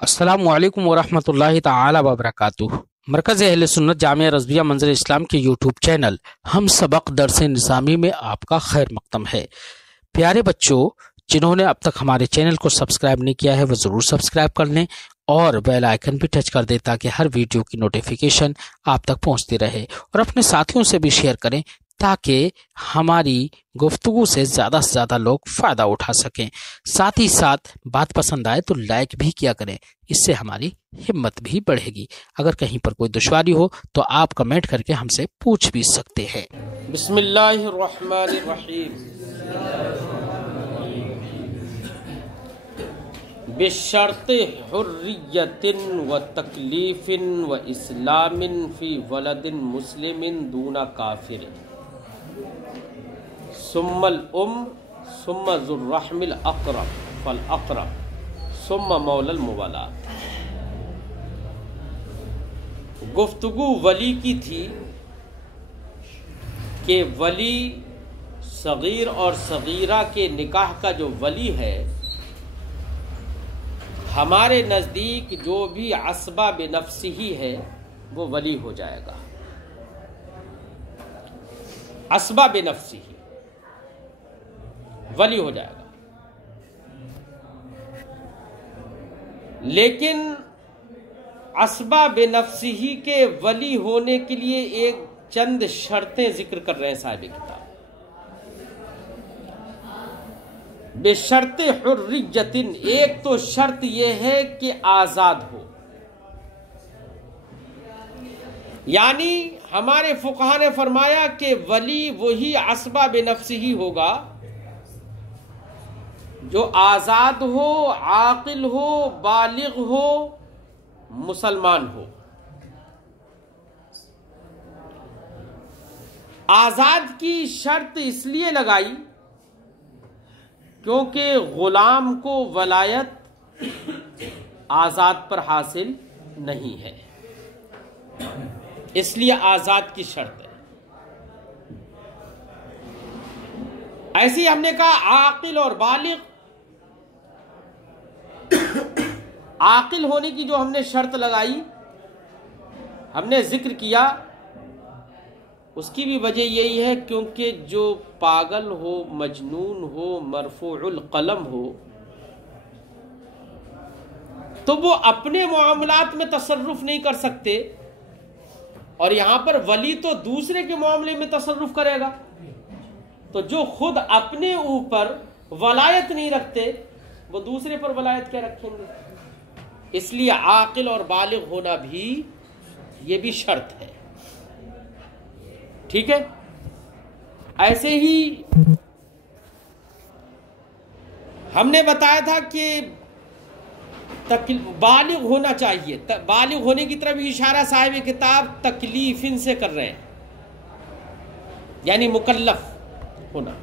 अस्सलामुअलैकुम वरहमतुल्लाहि ताला वबरकातुह। मरकज़ अहले सुन्नत जामिया रज़विया मंज़िल इस्लाम के यूट्यूब चैनल हम सबक दरस निज़ामी में आपका खैर मक़दम है। प्यारे बच्चों, जिन्होंने अब तक हमारे चैनल को सब्सक्राइब नहीं किया है वह ज़रूर सब्सक्राइब कर लें और बेल आइकन भी टच कर दें ताकि हर वीडियो की नोटिफिकेशन आप तक पहुंचती रहे, और अपने साथियों से भी शेयर करें ताकि हमारी गुफ्तगू से ज़्यादा लोग फ़ायदा उठा सकें। साथ ही साथ बात पसंद आए तो लाइक भी किया करें, इससे हमारी हिम्मत भी बढ़ेगी। अगर कहीं पर कोई दुश्वारी हो तो आप कमेंट करके हमसे पूछ भी सकते हैं। बिस्मिल्लाहिर्रहमानिर्रहीम। बिशर्त हुर्रियतिन व तकलीफिन व इस्लामिन फी वलदिन मुस्लिमिन दूना काफिर सुम्मल सुम्मा जुर्रहमिल अक़रब फल अक़रब सुम्मा मौलल मुवालात। गुफ्तगू वली की थी कि वली सगीर और सगीरा के निकाह का जो वली है, हमारे नज़दीक जो भी असबा बेनफ्सिही है वो वली हो जाएगा। असबा बेनफ्सिही वली हो जाएगा। लेकिन असबा बेनफ्सिही के वली होने के लिए एक चंद शर्तें जिक्र कर रहे हैं साहिब किताब। बेशर्त हुर्रियतिन, एक तो शर्त यह है कि आजाद हो, यानी हमारे फुक़हा ने फरमाया कि वली वही असबा बेनफ्सिही होगा जो आजाद हो, आकिल हो, बालिग हो, मुसलमान हो। आजाद की शर्त इसलिए लगाई क्योंकि गुलाम को वलायत आजाद पर हासिल नहीं है, इसलिए आजाद की शर्त है। ऐसे ही हमने कहा आकिल और बालिग। आकिल होने की जो हमने शर्त लगाई, हमने जिक्र किया, उसकी भी वजह यही है क्योंकि जो पागल हो, मजनून हो, मरफूउल कलम हो, तो वो अपने मामलात में तसर्रुफ नहीं कर सकते, और यहां पर वली तो दूसरे के मामले में तसर्रुफ करेगा। तो जो खुद अपने ऊपर वलायत नहीं रखते वो दूसरे पर वलायत क्या रखेंगे। इसलिए आकिल और बालिग होना भी, ये भी शर्त है। ठीक है। ऐसे ही हमने बताया था कि बालिग होना चाहिए। बालिग होने की तरफ इशारा साहिब किताब तकलीफिन से कर रहे हैं, यानी मुकल्लफ होना।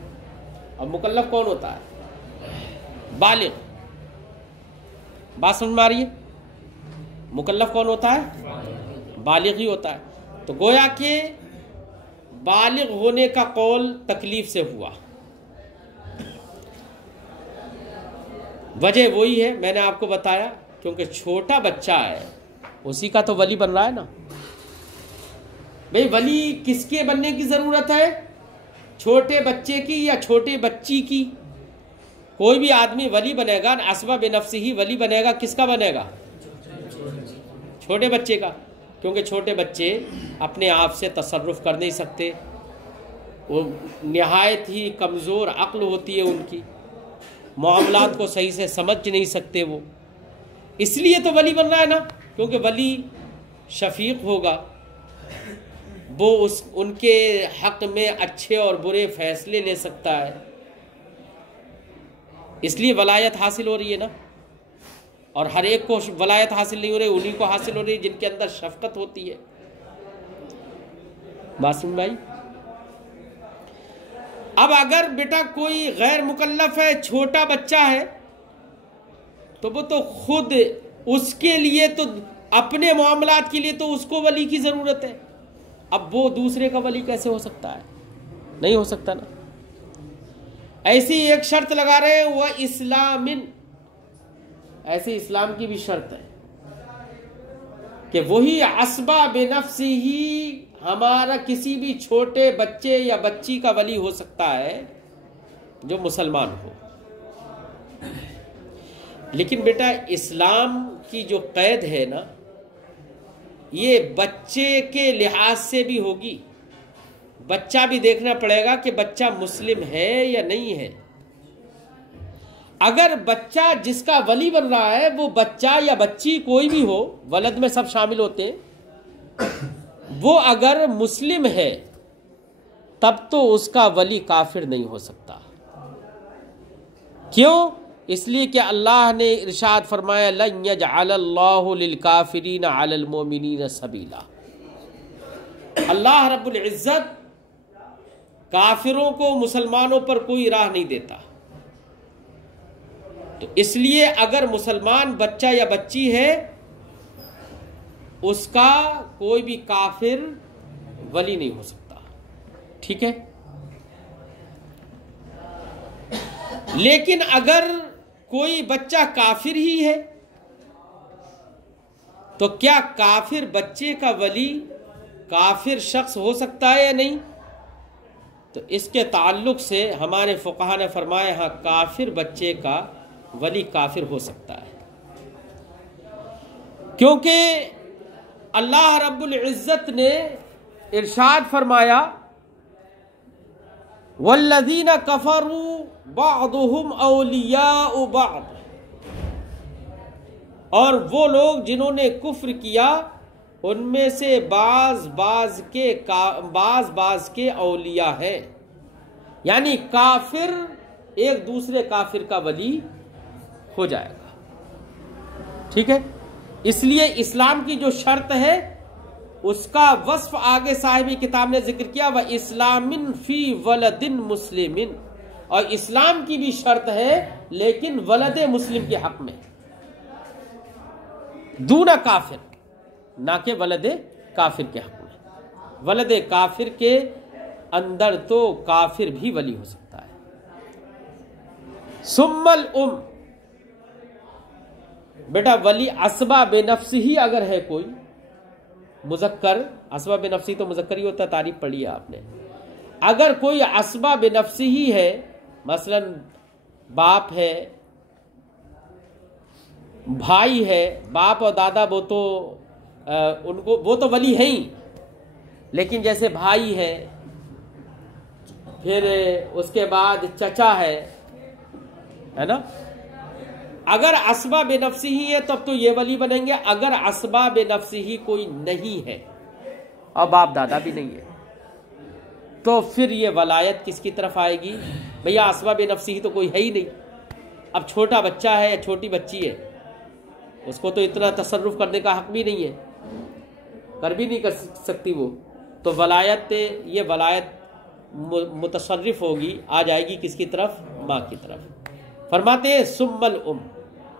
अब मुकल्लफ कौन होता है? बालिग। बात समझ में आ रही है? मुकल्लफ कौन होता है? बालिग ही होता है। तो गोया के बालिग होने का कौल तकलीफ से हुआ। वजह वही है, मैंने आपको बताया, क्योंकि छोटा बच्चा है उसी का तो वली बन रहा है ना। भाई वली किसके बनने की जरूरत है? छोटे बच्चे की या छोटे बच्ची की? कोई भी आदमी वली बनेगा, असबा बेनफ्सिही वली बनेगा, किसका बनेगा? छोटे बच्चे का। क्योंकि छोटे बच्चे अपने आप से तसर्रुफ कर नहीं सकते, वो निहायत ही कमज़ोर अक्ल होती है उनकी, मामलात को सही से समझ नहीं सकते वो। इसलिए तो वली बन रहा है ना, क्योंकि वली शफीक होगा, वो उनके हक में अच्छे और बुरे फैसले ले सकता है। इसलिए वलायत हासिल हो रही है ना। और हर एक को वलायत हासिल नहीं हो रही, उन्हीं को हासिल हो रही है जिनके अंदर शफकत होती है। मासूम भाई, अब अगर बेटा कोई गैर मुकल्लफ है, छोटा बच्चा है, तो वो तो खुद उसके लिए तो अपने मामलात के लिए तो उसको वली की जरूरत है। अब वो दूसरे का वली कैसे हो सकता है? नहीं हो सकता ना। ऐसी एक शर्त लगा रहे हैं, वह इस्लामिन, ऐसे इस्लाम की भी शर्त है कि वही असबा बेनफ्सी ही हमारा किसी भी छोटे बच्चे या बच्ची का वली हो सकता है जो मुसलमान हो। लेकिन बेटा इस्लाम की जो कैद है ना, ये बच्चे के लिहाज से भी होगी। बच्चा भी देखना पड़ेगा कि बच्चा मुस्लिम है या नहीं है। अगर बच्चा जिसका वली बन रहा है वो बच्चा या बच्ची कोई भी हो, वलद में सब शामिल होते हैं, वो अगर मुस्लिम है तब तो उसका वली काफिर नहीं हो सकता। क्यों? इसलिए कि अल्लाह ने इरशाद फरमाया लन यजअलल्लाहु लिलकाफिरीन अलल मोमिनीन सबीला। अल्लाह रब्बुल इज्जत काफिरों को मुसलमानों पर कोई राह नहीं देता। तो इसलिए अगर मुसलमान बच्चा या बच्ची है, उसका कोई भी काफिर वली नहीं हो सकता। ठीक है। लेकिन अगर कोई बच्चा काफिर ही है तो क्या काफिर बच्चे का वली काफिर शख्स हो सकता है या नहीं? तो इसके ताल्लुक से हमारे फुक़हा ने फरमाया हाँ, काफिर बच्चे का वली काफिर हो सकता है, क्योंकि अल्लाह रब्बुल इज्जत ने इरशाद फरमाया वल्लज़ीना कफ़रू बअदुहुम औलियाउ बअद, और वो लोग जिन्होंने कुफ्र किया उनमें से बाज के औलिया हैं। यानी काफिर एक दूसरे काफिर का वली हो जाएगा। ठीक है। इसलिए इस्लाम की जो शर्त है उसका वस्फ आगे साहिब किताब ने जिक्र किया, व इस्लामिन फी वलदिन मुस्लिमिन, और इस्लाम की भी शर्त है लेकिन वलद मुस्लिम के हक में, दूना काफिर, ना के वलद काफिर के हक में। वलद काफिर के अंदर तो काफिर भी वली हो सकता है। सुम्मल बेटा वली असबा बेनफ्सी ही अगर है कोई मुजक्कर, असबा बेनफ्सी तो मुजक्कर ही होता, तारीफ पढ़ी है आपने। अगर कोई असबा बेनफ्सी ही है, मसलन बाप है, भाई है, बाप और दादा वो तो उनको वो तो वली है ही, लेकिन जैसे भाई है, फिर उसके बाद चचा है ना। अगर असबा बेनफ्सी ही है तब तो ये वली बनेंगे। अगर असबा बेनफ्सी ही कोई नहीं है और बाप दादा भी नहीं है तो फिर ये वलायत किसकी तरफ आएगी? भैया असबा बेनफ्सी ही तो कोई है ही नहीं। अब छोटा बच्चा है या छोटी बच्ची है, उसको तो इतना तसर्रुफ करने का हक भी नहीं है, कर भी नहीं कर सकती वो, तो वलायत, ये वलायत मुतसर्रिफ होगी, आ जाएगी किसकी तरफ? माँ की तरफ। फरमाते हैं सुम्मल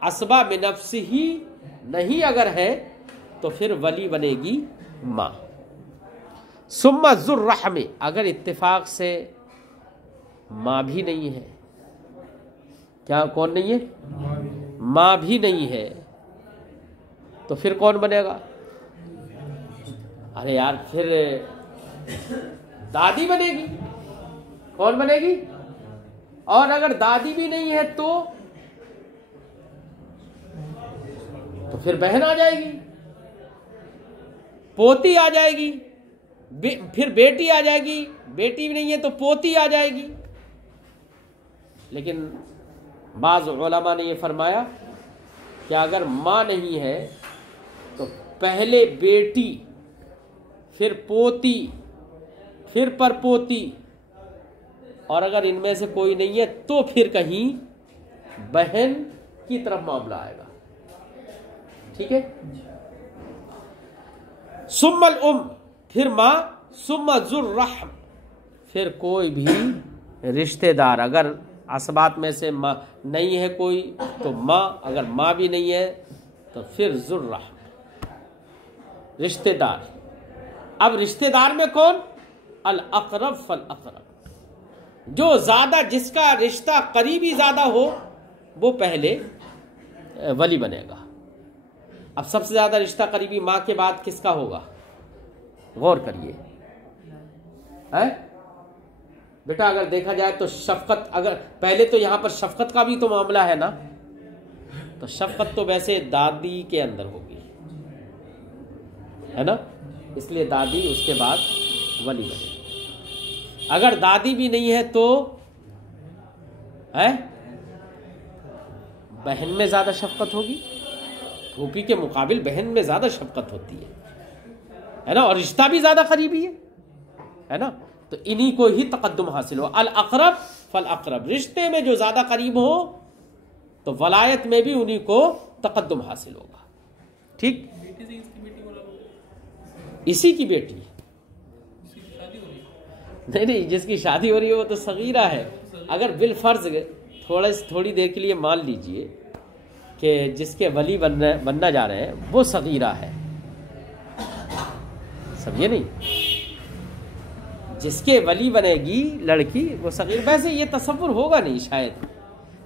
असबा बिनफ्सी ही नहीं अगर है तो फिर वली बनेगी माँ। सुम्मा ज़ुर्रहमी, अगर इत्तेफाक से माँ भी नहीं है, क्या कौन नहीं है? माँ भी नहीं है, तो फिर कौन बनेगा? अरे यार फिर दादी बनेगी। कौन बनेगी? और अगर दादी भी नहीं है तो फिर बहन आ जाएगी, पोती आ जाएगी, फिर बेटी आ जाएगी, बेटी भी नहीं है तो पोती आ जाएगी। लेकिन बाज़ उलमा ने यह फरमाया कि अगर माँ नहीं है तो पहले बेटी, फिर पोती, फिर परपोती, और अगर इनमें से कोई नहीं है तो फिर कहीं बहन की तरफ मामला आएगा। ठीक है। सुम्मल फिर माँ, सुम्मा ज़ुर्रहम, फिर कोई भी रिश्तेदार। अगर असबात में से माँ नहीं है कोई तो माँ, अगर माँ भी नहीं है तो फिर ज़ुर्रहम, रिश्तेदार। अब रिश्तेदार में कौन? अल अक़रब फल अक़रब, जो ज्यादा, जिसका रिश्ता करीबी ज्यादा हो वो पहले वली बनेगा। अब सबसे ज्यादा रिश्ता करीबी माँ के बाद किसका होगा? गौर करिए है बेटा। अगर देखा जाए तो शफकत, अगर पहले तो यहां पर शफकत का भी तो मामला है ना, तो शफकत तो वैसे दादी के अंदर होगी, है ना, इसलिए दादी उसके बाद वली बनेगी। अगर दादी भी नहीं है तो है बहन में ज्यादा शफकत होगी, फूफी के मुकाबिल बहन में ज्यादा शफकत होती है ना, और रिश्ता भी ज्यादा करीबी है ना, तो इन्हीं को ही तकद्दुम हासिल हो। अल अकरब फल अकरब, रिश्ते में जो ज्यादा करीब हो तो वलायत में भी उन्हीं को तकद्दुम हासिल होगा। ठीक, इसी की बेटी नहीं, जिसकी शादी हो रही है वो तो सगीरा है। अगर बिल फर्ज थोड़ी देर के लिए मान लीजिए कि जिसके वली बनना जा रहे हैं वो सगीरा है, समझिए नहीं, जिसके वली बनेगी लड़की वो सगीर। वैसे ये तसव्वुर होगा नहीं शायद,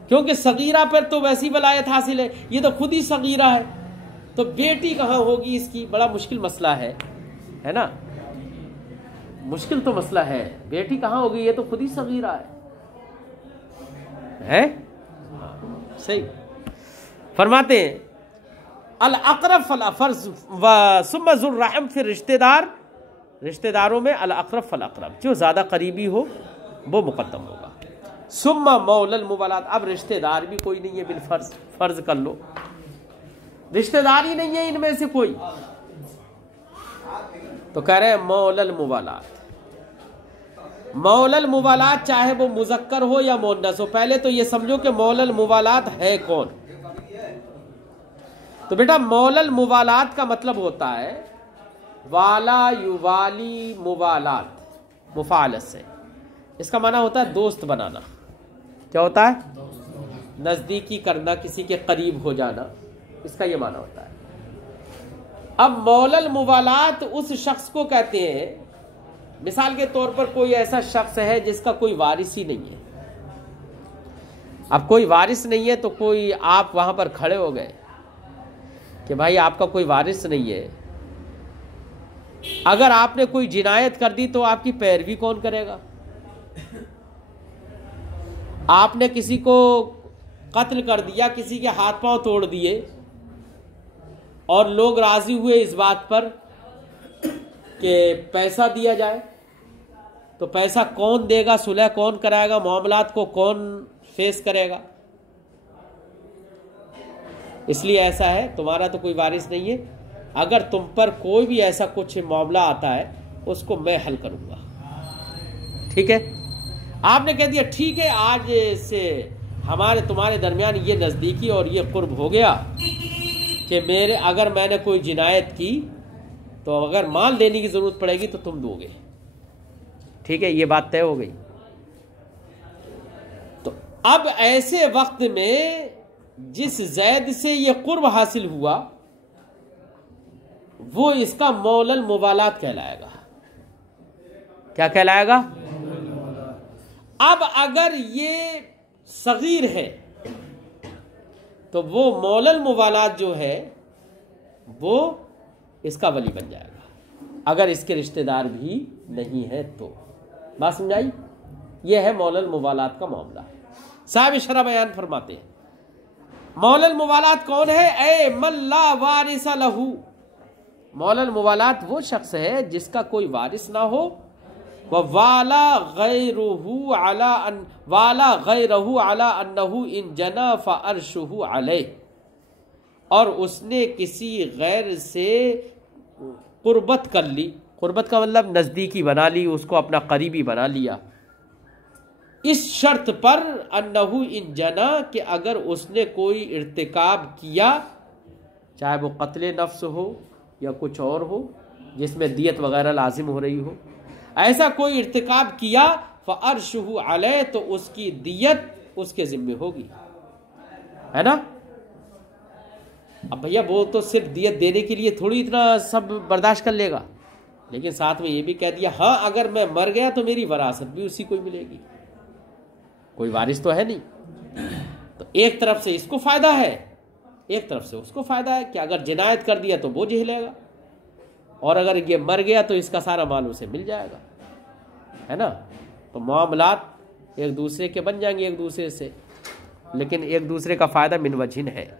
क्योंकि सगीरा पर तो वैसी वलायत हासिल है, ये तो खुद ही सगीरा है, तो बेटी कहाँ होगी इसकी? बड़ा मुश्किल मसला है ना, मुश्किल तो मसला है। बेटी कहाँ होगी? ये तो खुद ही सगीरा है? सही फरमाते हैं अल अकरब फल फर्ज व सुम्मा जुर रहम, फिर रिश्तेदारों में अल अकरब फल अकरब, जो ज्यादा करीबी हो वो मुकद्दम होगा। सुम्मा मौलल मुवालात, अब रिश्तेदार भी कोई नहीं है बिल फर्ज, फर्ज कर लो रिश्तेदार ही नहीं है इनमें से कोई, तो कह रहे हैं मौलल मुवालात। मौलल मुवालात चाहे वो मुजक्कर हो या मुन्नस हो, पहले तो ये समझो कि मौलल मुवालात है कौन। तो बेटा मौलल मुवालात का मतलब होता है वाला युवाली मुवालात, मुफालत से, इसका माना होता है दोस्त बनाना। क्या होता है? नजदीकी करना, किसी के करीब हो जाना, इसका ये माना होता है। अब मौलल मुवालात उस शख्स को कहते हैं, मिसाल के तौर पर कोई ऐसा शख्स है जिसका कोई वारिस ही नहीं है। अब कोई वारिस नहीं है तो कोई, आप वहां पर खड़े हो गए कि भाई आपका कोई वारिस नहीं है, अगर आपने कोई जिनायत कर दी तो आपकी पैरवी कौन करेगा? आपने किसी को कत्ल कर दिया, किसी के हाथ पांव तोड़ दिए और लोग राजी हुए इस बात पर कि पैसा दिया जाए, तो पैसा कौन देगा? सुलह कौन कराएगा? मामलात को कौन फेस करेगा? इसलिए ऐसा है, तुम्हारा तो कोई वारिस नहीं है, अगर तुम पर कोई भी ऐसा कुछ मामला आता है उसको मैं हल करूंगा। ठीक है, आपने कह दिया ठीक है, आज से हमारे तुम्हारे दरमियान ये नजदीकी और ये कुर्ब हो गया कि अगर मैंने कोई जिनायत की तो अगर माल देने की जरूरत पड़ेगी तो तुम दोगे। ठीक है, ये बात तय हो गई। तो अब ऐसे वक्त में जिस जैद से ये कुर्ब हासिल हुआ वो इसका मौलल मुवालात कहलाएगा। क्या कहलाएगा? अब अगर ये सगीर है तो वो मौलल मुवालात जो है वो इसका वली बन जाएगा, अगर इसके रिश्तेदार भी नहीं है तो। बात समझाई? ये है मौलल मुवालात का मामला। साहिब शरह बयान फरमाते हैं मौलल मुवालात कौन है? ए मल्ला वारिस लहू, मौलल मुवालात वो शख्स है जिसका कोई वारिस ना हो, वाला गैरुहु अला अन्नहु इन जना फअर्शुहु अलैह, और उसने किसी गैर से कुर्बत कर ली। कुर्बत का मतलब नज़दीकी बना ली, उसको अपना करीबी बना लिया, इस शर्त पर अन्नहु इन जना कि अगर उसने कोई इर्तिकाब किया, चाहे वो कत्ले नफ्स हो या कुछ और हो जिसमें दियत वगैरह लाजिम हो रही हो, ऐसा कोई इर्तिकाब किया फअर्शुहु अलैह, तो उसकी दियत उसके जिम्मे होगी, है ना। अब भैया वो तो सिर्फ दियत देने के लिए थोड़ी इतना सब बर्दाश्त कर लेगा, लेकिन साथ में ये भी कह दिया हाँ अगर मैं मर गया तो मेरी वरासत भी उसी को ही मिलेगी, कोई वारिस तो है नहीं। तो एक तरफ से इसको फायदा है एक तरफ से उसको फ़ायदा है कि अगर जिनायत कर दिया तो वो झेलेगा, और अगर ये मर गया तो इसका सारा माल उसे मिल जाएगा, है ना। तो मामलात एक दूसरे के बन जाएंगे एक दूसरे से, लेकिन एक दूसरे का फ़ायदा मिन वजहिन है।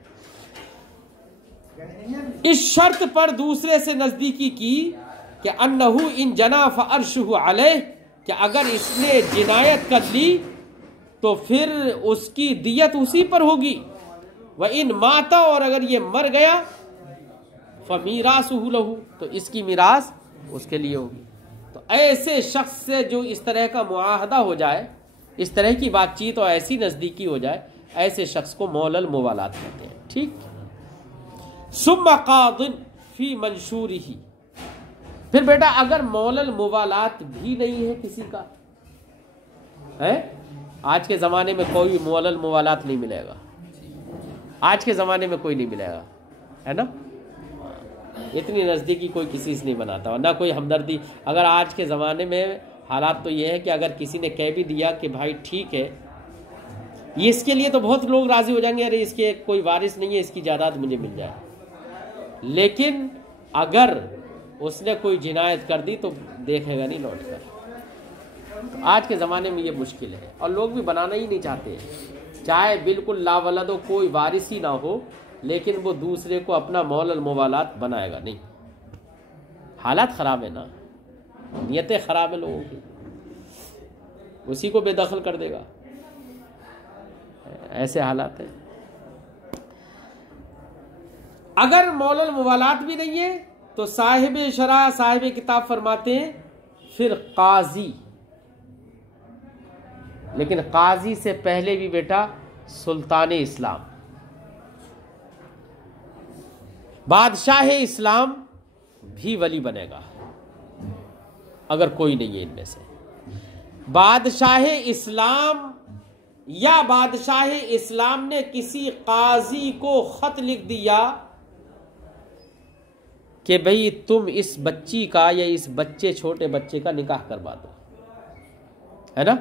इस शर्त पर दूसरे से नज़दीकी की कि अन्नहु इन जना फअर्शुहु अलैह, कि अगर इसने जिनायत कर ली तो फिर उसकी दियत उसी पर होगी। व इन माता, और अगर ये मर गया, फमीरासुहु लहू, तो इसकी मीरास उसके लिए होगी। तो ऐसे शख्स से जो इस तरह का मुआहदा हो जाए, इस तरह की बातचीत और ऐसी नज़दीकी हो जाए, ऐसे शख्स को मौलल मुवालात कहते हैं। ठीक। सुम्मा कादिन फी मंशूरिही, फिर बेटा अगर मौलल मुवालात भी नहीं है किसी का, है, आज के ज़माने में कोई मौलल मुवालात नहीं मिलेगा, आज के ज़माने में कोई नहीं मिलेगा, है ना। इतनी नज़दीकी कोई किसी से नहीं बनाता, और ना कोई हमदर्दी। अगर आज के ज़माने में हालात तो ये है कि अगर किसी ने कह भी दिया कि भाई ठीक है, ये इसके लिए तो बहुत लोग राज़ी हो जाएंगे, अरे इसके कोई वारिस नहीं है, इसकी जायदाद मुझे मिल जाए। लेकिन अगर उसने कोई जिनायत कर दी तो देखेगा नहीं लौट कर। तो आज के ज़माने में ये मुश्किल है, और लोग भी बनाना ही नहीं चाहते हैं। चाहे बिल्कुल लावलद हो, कोई वारिस ही ना हो, लेकिन वो दूसरे को अपना मौलल मुवालात बनाएगा नहीं। हालात ख़राब है ना, नियतें ख़राब है लोगों की, उसी को बेदखल कर देगा, ऐसे हालात हैं। अगर मौलल मुवालात भी नहीं है तो साहिब शरा, साहिब किताब फरमाते हैं फिर काजी, लेकिन काजी से पहले भी बेटा सुल्तान इस्लाम, बादशाह इस्लाम भी वली बनेगा। अगर कोई नहीं है इनमें से, बादशाह इस्लाम या बादशाह इस्लाम ने किसी काजी को खत लिख दिया कि भाई तुम इस बच्ची का या इस बच्चे, छोटे बच्चे का निकाह करवा दो, है ना,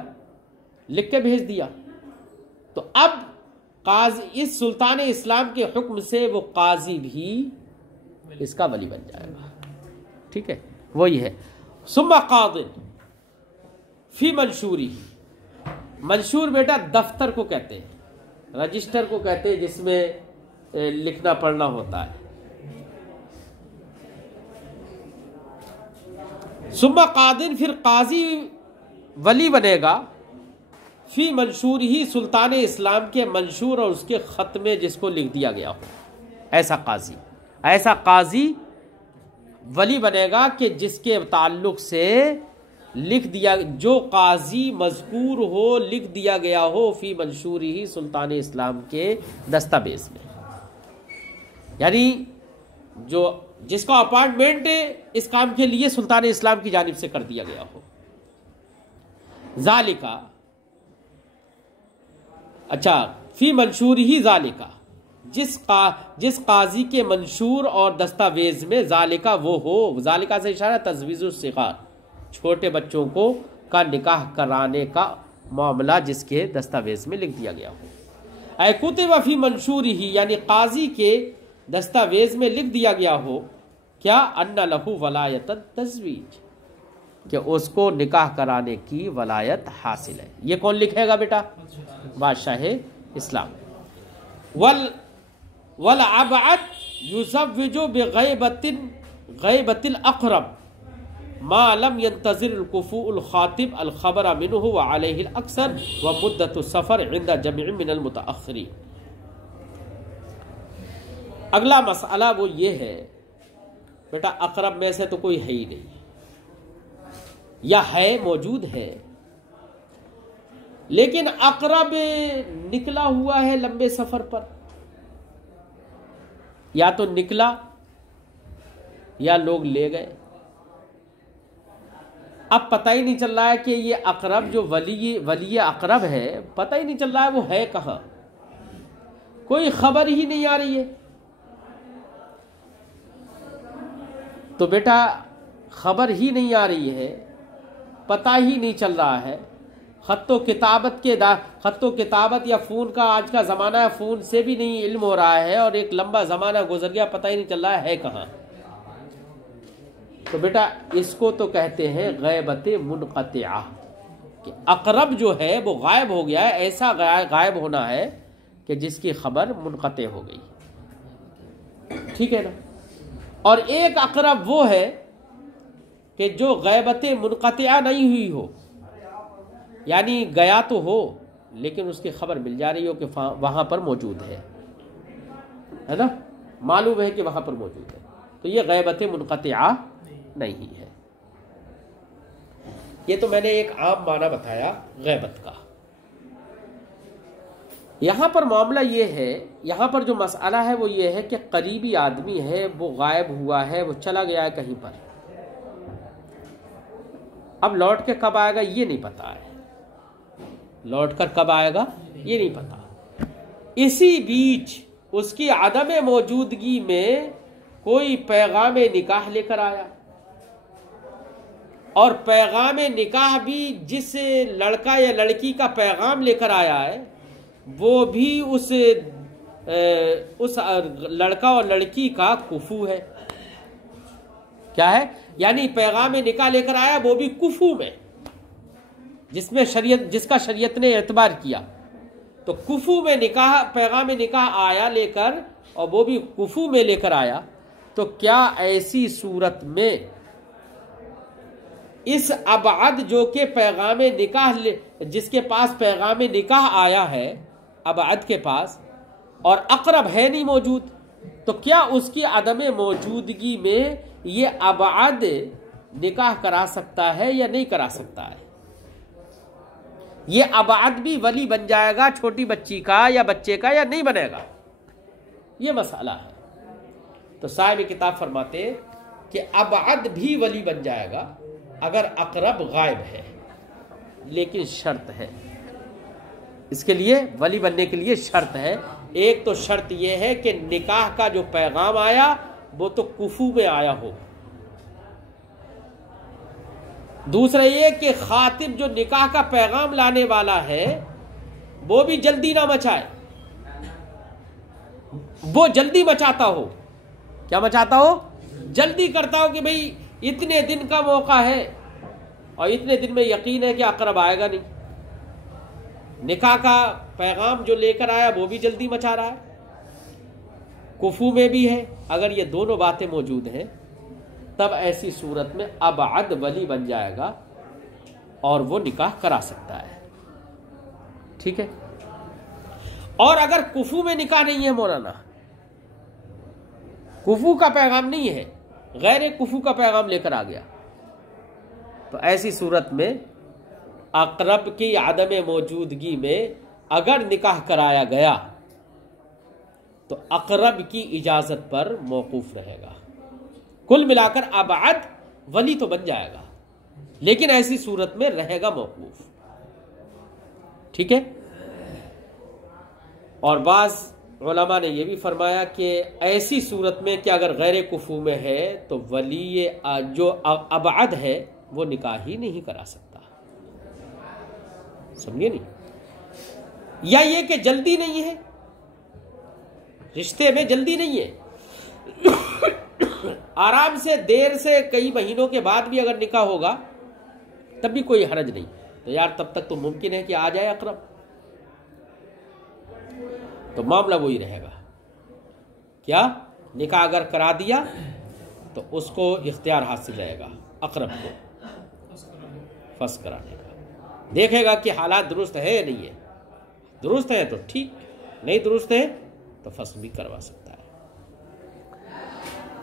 लिख के भेज दिया, तो अब काजी, इस सुल्तान इस्लाम के हुक्म से वो काजी भी इसका वली बन जाएगा। ठीक है, वही है। सुम्मा कादिन फी मंशूरी, मंशूर बेटा दफ्तर को कहते हैं, रजिस्टर को कहते हैं, जिसमें लिखना पढ़ना होता है। सुम्मा कादिन, फिर काजी वली बनेगा, फी मंशूर ही, सुल्तान इस्लाम के मंशूर और उसके खत में जिसको लिख दिया गया हो, ऐसा काजी वली बनेगा कि जिसके ताल्लुक से लिख दिया, जो काजी मजकूर हो, लिख दिया गया हो फी मंशूर ही, सुल्तान इस्लाम के दस्तावेज में, यानी जो जिसका अपॉइंटमेंट इस काम के लिए सुल्तान इस्लाम की जानिब से कर दिया गया हो। जालिका, अच्छा, फी मंशूर ही जालिका, जिस काजी के मंशूर और दस्तावेज में जालिका वो हो, जालिका से इशारा तजवीज़ुस सिगार, छोटे बच्चों को का निकाह कराने का मामला जिसके दस्तावेज में लिख दिया गया हो। ऐकुतिब फी मंशूर ही, यानी काजी के दस्तावेज में लिख दिया गया हो क्या, अन्ना लहू वलायत तजवीज, कि उसको निकाह कराने की वलायत हासिल है। ये कौन लिखेगा बेटा? बादशाह इस्लाम। वल अबअद युज़व्विजु बिग़ैबतिल अक़रब मा लम यंतज़िर कुफ़ूअल ख़ातिब अल ख़बर मिन्हु व अलैहि अल अक्सर व मुद्दतु सफ़र इंद जमीअ मिनल मुतअख़्खिरीन। अगला मसला वो ये है बेटा, अक़रब में से तो कोई है ही नहीं, या है, मौजूद है, लेकिन अक़रब निकला हुआ है लंबे सफर पर, या तो निकला या लोग ले गए। अब पता ही नहीं चल रहा है कि ये अक़रब जो वली अक़रब है, पता ही नहीं चल रहा है वो है कहाँ, कोई खबर ही नहीं आ रही है। तो बेटा खबर ही नहीं आ रही है, पता ही नहीं चल रहा है, खत्तो किताबत या फ़ोन का आज का ज़माना है, फ़ोन से भी नहीं इल्म हो रहा है और एक लंबा ज़माना गुजर गया, पता ही नहीं चल रहा है कहाँ। तो बेटा इसको तो कहते हैं गैबत मुनक़तिआ, कि अक़रब जो है वो गायब हो गया है, ऐसा गायब होना है कि जिसकी खबर मुनक़ते हो गई, ठीक है ना। और एक अक़रब वो है कि जो गैबत मुनक़तिआ नहीं हुई हो, यानी गया तो हो लेकिन उसकी खबर मिल जा रही हो कि वहां पर मौजूद है ना, मालूम है कि वहां पर मौजूद है, तो ये गैबत मुनक़तिआ नहीं है। ये तो मैंने एक आम माना बताया गैबत का। यहां पर मामला ये है, यहां पर जो मसला है वो ये है कि करीबी आदमी है, वो गायब हुआ है, वो चला गया है कहीं पर, अब लौट के कब आएगा ये नहीं पता है, लौट कर कब आएगा ये नहीं पता। इसी बीच उसकी अदम मौजूदगी में कोई पैगाम निकाह लेकर आया, और पैगाम निकाह भी जिस लड़का या लड़की का पैगाम लेकर आया है वो भी उस लड़का और लड़की का कुफू है। क्या है? यानी पैगाम निकाह लेकर आया वो भी कुफू में, जिसमें जिसका शरीयत ने एतबार किया, तो कुफू में निकाह, पैगाम निकाह आया लेकर, और वो भी कुफू में लेकर आया, तो क्या ऐसी सूरत में इस अबअद जो के पैगाम निकाह, जिसके पास पैगाम निकाह आया है अबअद के पास, और अक़रब है नहीं मौजूद, तो क्या उसकी अदम मौजूदगी में ये अबअद निकाह करा सकता है या नहीं करा सकता है? ये अबअद भी वली बन जाएगा छोटी बच्ची का या बच्चे का, या नहीं बनेगा? ये मसला है। तो साहिब किताब फरमाते कि अबअद भी वली बन जाएगा अगर अक़रब गायब है, लेकिन शर्त है इसके लिए, वली बनने के लिए शर्त है। एक तो शर्त यह है कि निकाह का जो पैगाम आया वो तो कुफू में आया हो, दूसरा ये कि खातिब जो निकाह का पैगाम लाने वाला है वो भी जल्दी ना मचाए, वो जल्दी मचाता हो। क्या मचाता हो? जल्दी करता हो कि भाई इतने दिन का मौका है और इतने दिन में यकीन है कि अक़रब आएगा नहीं। निकाह का पैगाम जो लेकर आया वो भी जल्दी मचा रहा है, कुफू में भी है। अगर ये दोनों बातें मौजूद हैं तब ऐसी सूरत में अबअद वली बन जाएगा और वो निकाह करा सकता है, ठीक है। और अगर कुफू में निकाह नहीं है मौलाना, कुफू का पैगाम नहीं है, गैर कुफू का पैगाम लेकर आ गया, तो ऐसी सूरत में अक़रब की आदम मौजूदगी में अगर निकाह कराया गया तो अक़रब की इजाज़त पर मौकूफ रहेगा। कुल मिलाकर अबअद वली तो बन जाएगा, लेकिन ऐसी सूरत में रहेगा मौकूफ, ठीक है। और बाज़ उलमा ने यह भी फरमाया कि ऐसी सूरत में कि अगर गैर कुफू में है तो वली जो अबअद है वो निकाह ही नहीं करा सकता, समझे नहीं? या ये कि जल्दी नहीं है, रिश्ते में जल्दी नहीं है, आराम से देर से कई महीनों के बाद भी अगर निकाह होगा तब भी कोई हरज नहीं, तो यार तब तक तो मुमकिन है कि आ जाए अक़रब, तो मामला वही रहेगा। क्या? निकाह अगर करा दिया तो उसको इख्तियार हासिल रहेगा अक़रब को फस कराने का, देखेगा कि हालात दुरुस्त है या नहीं है, दुरुस्त है तो ठीक, नहीं दुरुस्त है तो फस भी करवा सकता है।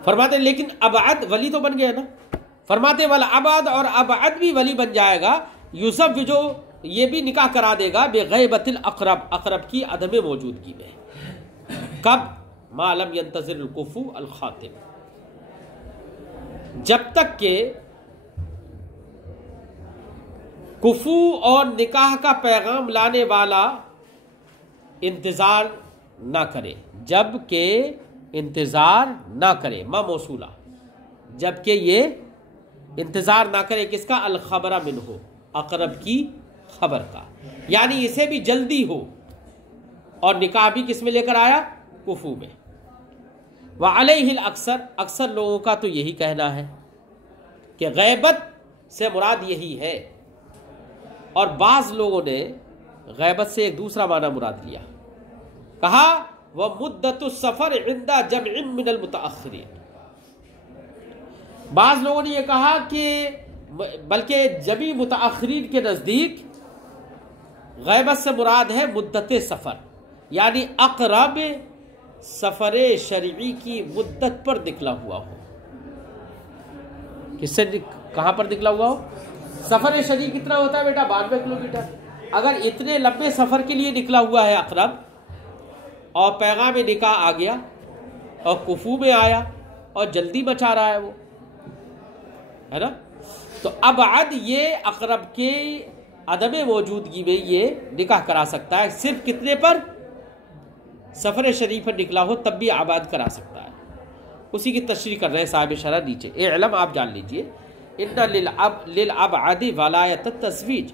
फरमाते लेकिन अबअद वली तो बन गया ना, फरमाते वाला अबअद और अबअद भी वली बन जाएगा, यूसुफ जो ये भी निकाह करा देगा बेग़ैबतिल अक़रब, अक़रब की अदम मौजूदगी में। कब? मालम यंतज़िर कुफू अल खातिब, जब तक के कुफू और निकाह का पैगाम लाने वाला इंतजार ना करे, जब के इंतजार ना करे, मा मौसूला, जबकि ये इंतजार ना करे किसका? अल खबरा मिन्हु, अक़रब की खबर का, यानी इसे भी जल्दी हो। और निकाह भी किस में लेकर आया? कुफू में। व अलैहिल अक्सर, अक्सर लोगों का तो यही कहना है कि गैबत से मुराद यही है, और बाज लोगों ने गैबत से एक दूसरा माना मुराद लिया। कहा वह मुद्दतु सफर इंदा जमइम मिनल मुतअख्खिरीन। बाज लोगों ने यह कहा कि बल्कि जमी मुतअख्खिरीन के नजदीक गैबत से मुराद है मुद्दत सफर, यानी अक़रब सफर शरई की मुद्दत पर निकला हुआ हो। किससे, कहां पर निकला हुआ हो? सफर शरई कितना होता है बेटा? 92 किलोमीटर। अगर इतने लंबे सफर के लिए निकला हुआ है अक़रब, और पैगाम निकाह आ गया और कुफू में आया और जल्दी मचा रहा है वो, है ना, तो अब अद ये अक़रब के अदम मौजूदगी में ये निकाह करा सकता है। सिर्फ कितने पर? सफर शरीफ पर निकला हो तब भी आबाद करा सकता है। उसी की तशरीह कर रहे हैं साहिब शरह नीचे। इल्म आप जान लीजिए, इन्ना लिल अबअद वलायत तज़वीज,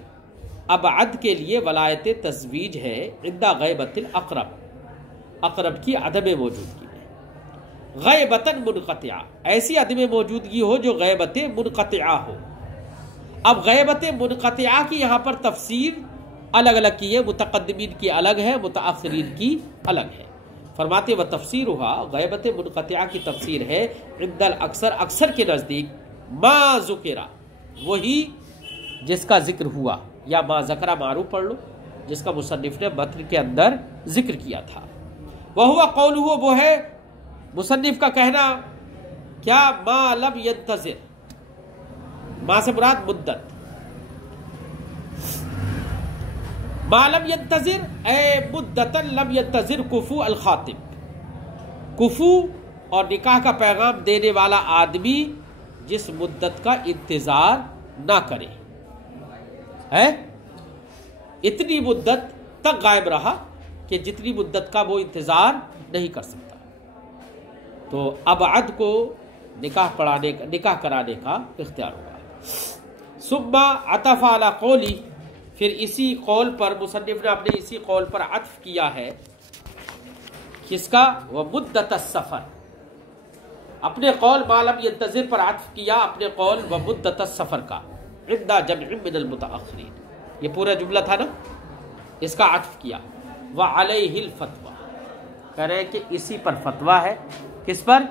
अबअद के लिए वलायत तज़वीज है इंदा गैबतिल अक़रब, अक़रब की अदम मौजूदगी में। गैबतन मुनक़तिआ, ऐसी अदम मौजूदगी हो जो गैबत मुनक़तिआ हो। अब गैबत मुनक़तिआ की यहाँ पर तफसीर अलग अलग की है, मुतक़द्दिमीन की अलग है, मुतअख्खिरीन की अलग है। फरमाते व तफसीर हुआ, गैबत मुनक़तिआ की तफसीर है इंदल अक्सर, अक्सर के नज़दीक, मा ज़ुकिरा, वही जिसका जिक्र हुआ, या मा ज़करा मारूफ पढ़ लो, जिसका मुसन्निफ ने मतन के अंदर जिक्र किया था। वह हुआ कौलुहु, वो है मुसन्निफ का कहना, क्या? मा लब यंतज़िर, मा से मुराद मुद्दत, मा लब यंतज़िर ए मुद्दतन लब यंतज़िर कुफू अल खातिब, कुफू और निकाह का पैगाम देने वाला आदमी जिस मुद्दत का इंतजार ना करे, है इतनी मुद्दत तक गायब रहा कि जितनी मुद्दत का वो इंतजार नहीं कर सकता, तो अबअद को निकाह पढ़ाने का, निकाह कराने का इख्तियार होगा। सुम्मा अतफ़ अला कौली, फिर इसी कौल पर मुसन्निफ ने अपने इसी कौल पर अत्फ किया है, किसका? वह मुद्दत सफ़र, अपने कौल मालम यंतज़िर पर अत्फ किया, अपने कौल व मुद्दत सफ़र का इंदा जमइम मिनल मुतअख्खिरीन, ये पूरा जुमला था ना, इसका अत्फ किया। व अलैहिल फतवा, कह रहे हैं कि इसी पर फतवा है, किस पर?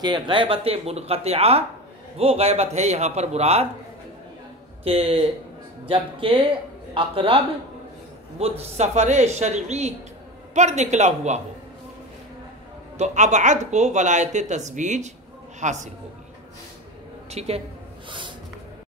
कि गैबत मुनक़तिआ, वो गैबत है यहाँ पर मुराद कि जबकि अक़रब सफ़र शरई पर निकला हुआ हो, तो अबअद को वलायत तज़वीज हासिल होगी। ठीक है।